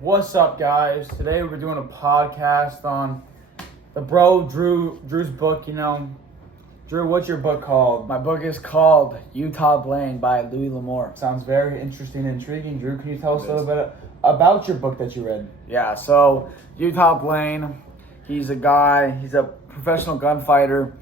What's up, guys? Today we're doing a podcast on the bro Drew's book. Drew, what's your book called? My book is called Utah Blaine by Louis L'Amour. Sounds very interesting and intriguing. Drew, can you tell us a little bit about your book that you read? Yeah, so Utah Blaine, he's a professional gunfighter,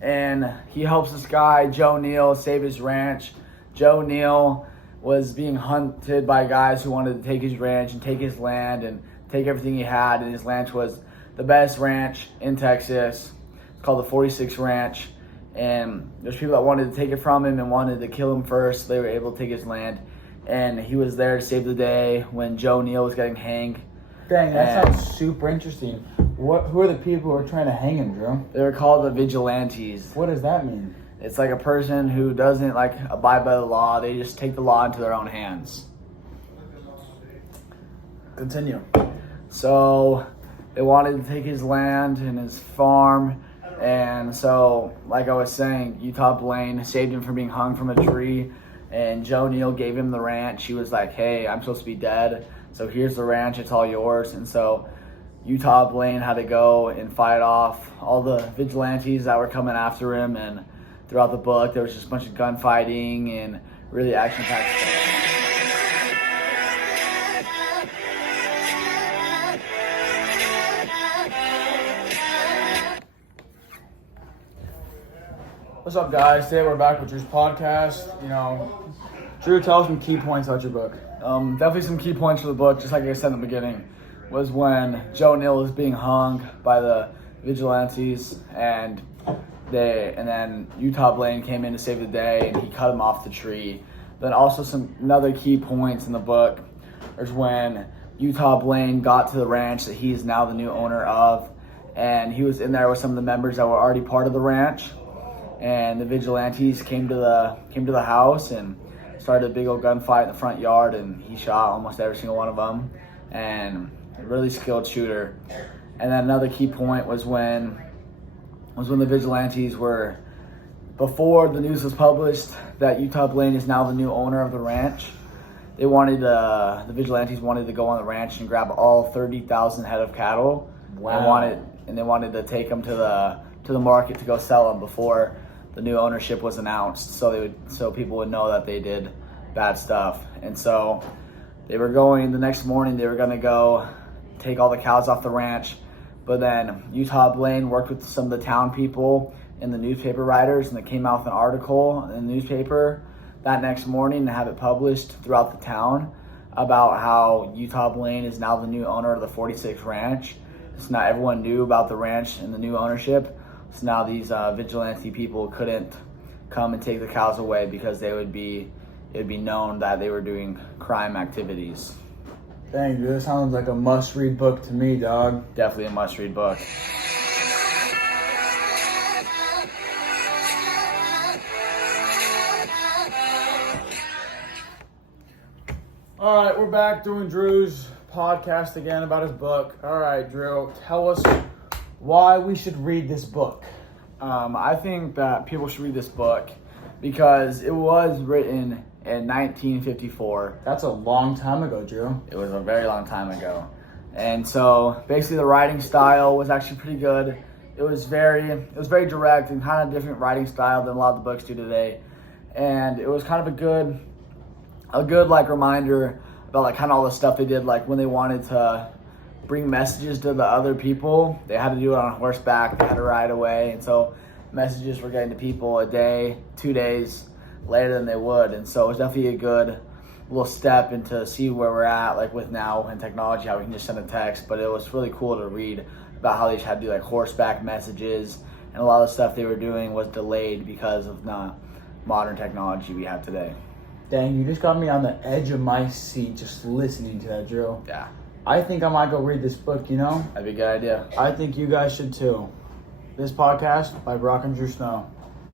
and he helps this guy, Joe Neal, save his ranch. Joe Neal was being hunted by guys who wanted to take his ranch and take his land and take everything he had, and his ranch was the best ranch in Texas. It's called the 46 Ranch, and there's people that wanted to take it from him and wanted to kill him first. They were able to take his land, and he was there to save the day when Joe Neal was getting hanged. Dang, that sounds super interesting. Who are the people who are trying to hang him, Drew? They were called the vigilantes. What does that mean? It's like a person who doesn't abide by the law. They just take the law into their own hands. Continue. So they wanted to take his land and his farm. And so, like I was saying, Utah Blaine saved him from being hung from a tree. And Joe Neal gave him the ranch. He was like, hey, I'm supposed to be dead, so here's the ranch. It's all yours. And so Utah Blaine had to go and fight off all the vigilantes that were coming after him. And throughout the book, there was just a bunch of gunfighting and really action-packed stuff. What's up, guys? Today we're back with Drew's podcast. Drew, tell us some key points about your book. Definitely some key points for the book, just like I said in the beginning, was when Joe Neal was being hung by the vigilantes, and then Utah Blaine came in to save the day, and he cut him off the tree. Then also another key points in the book is when Utah Blaine got to the ranch that he's now the new owner of, and he was in there with some of the members that were already part of the ranch. And the vigilantes came to the house and started a big old gunfight in the front yard, and he shot almost every single one of them, and a really skilled shooter. And then another key point was when the vigilantes were, before the news was published that Utah Blaine is now the new owner of the ranch, the vigilantes wanted to go on the ranch and grab all 30,000 head of cattle. Wow. And they wanted to take them to the market to go sell them before the new ownership was announced, so people would know that they did bad stuff. And so they were going, the next morning they were going to go take all the cows off the ranch, but then Utah Blaine worked with some of the town people and the newspaper writers, and they came out with an article in the newspaper that next morning to have it published throughout the town about how Utah Blaine is now the new owner of the 46 Ranch. So now everyone knew about the ranch and the new ownership. So now these vigilante people couldn't come and take the cows away because it'd be known that they were doing crime activities. Dang, dude, this sounds like a must-read book to me, dog. Definitely a must-read book. All right, we're back doing Drew's podcast again about his book. All right, Drew, tell us why we should read this book. I think that people should read this book because it was written in 1954. That's a long time ago, Drew. It was a very long time ago. And so basically the writing style was actually pretty good. It was very direct and kind of different writing style than a lot of the books do today. And it was kind of a good reminder about kind of all the stuff they did, when they wanted to bring messages to the other people, they had to do it on horseback, they had to ride away, and so messages were getting to people a day, 2 days later than they would. And so it was definitely a good little step into see where we're at with now and technology, how we can just send a text. But it was really cool to read about how they had to do horseback messages, and a lot of the stuff they were doing was delayed because of the modern technology we have today. Dang, you just got me on the edge of my seat just listening to that, Drew. Yeah. I think I might go read this book, That'd be a good idea. I think you guys should too. This podcast by Brock and Drew Snow.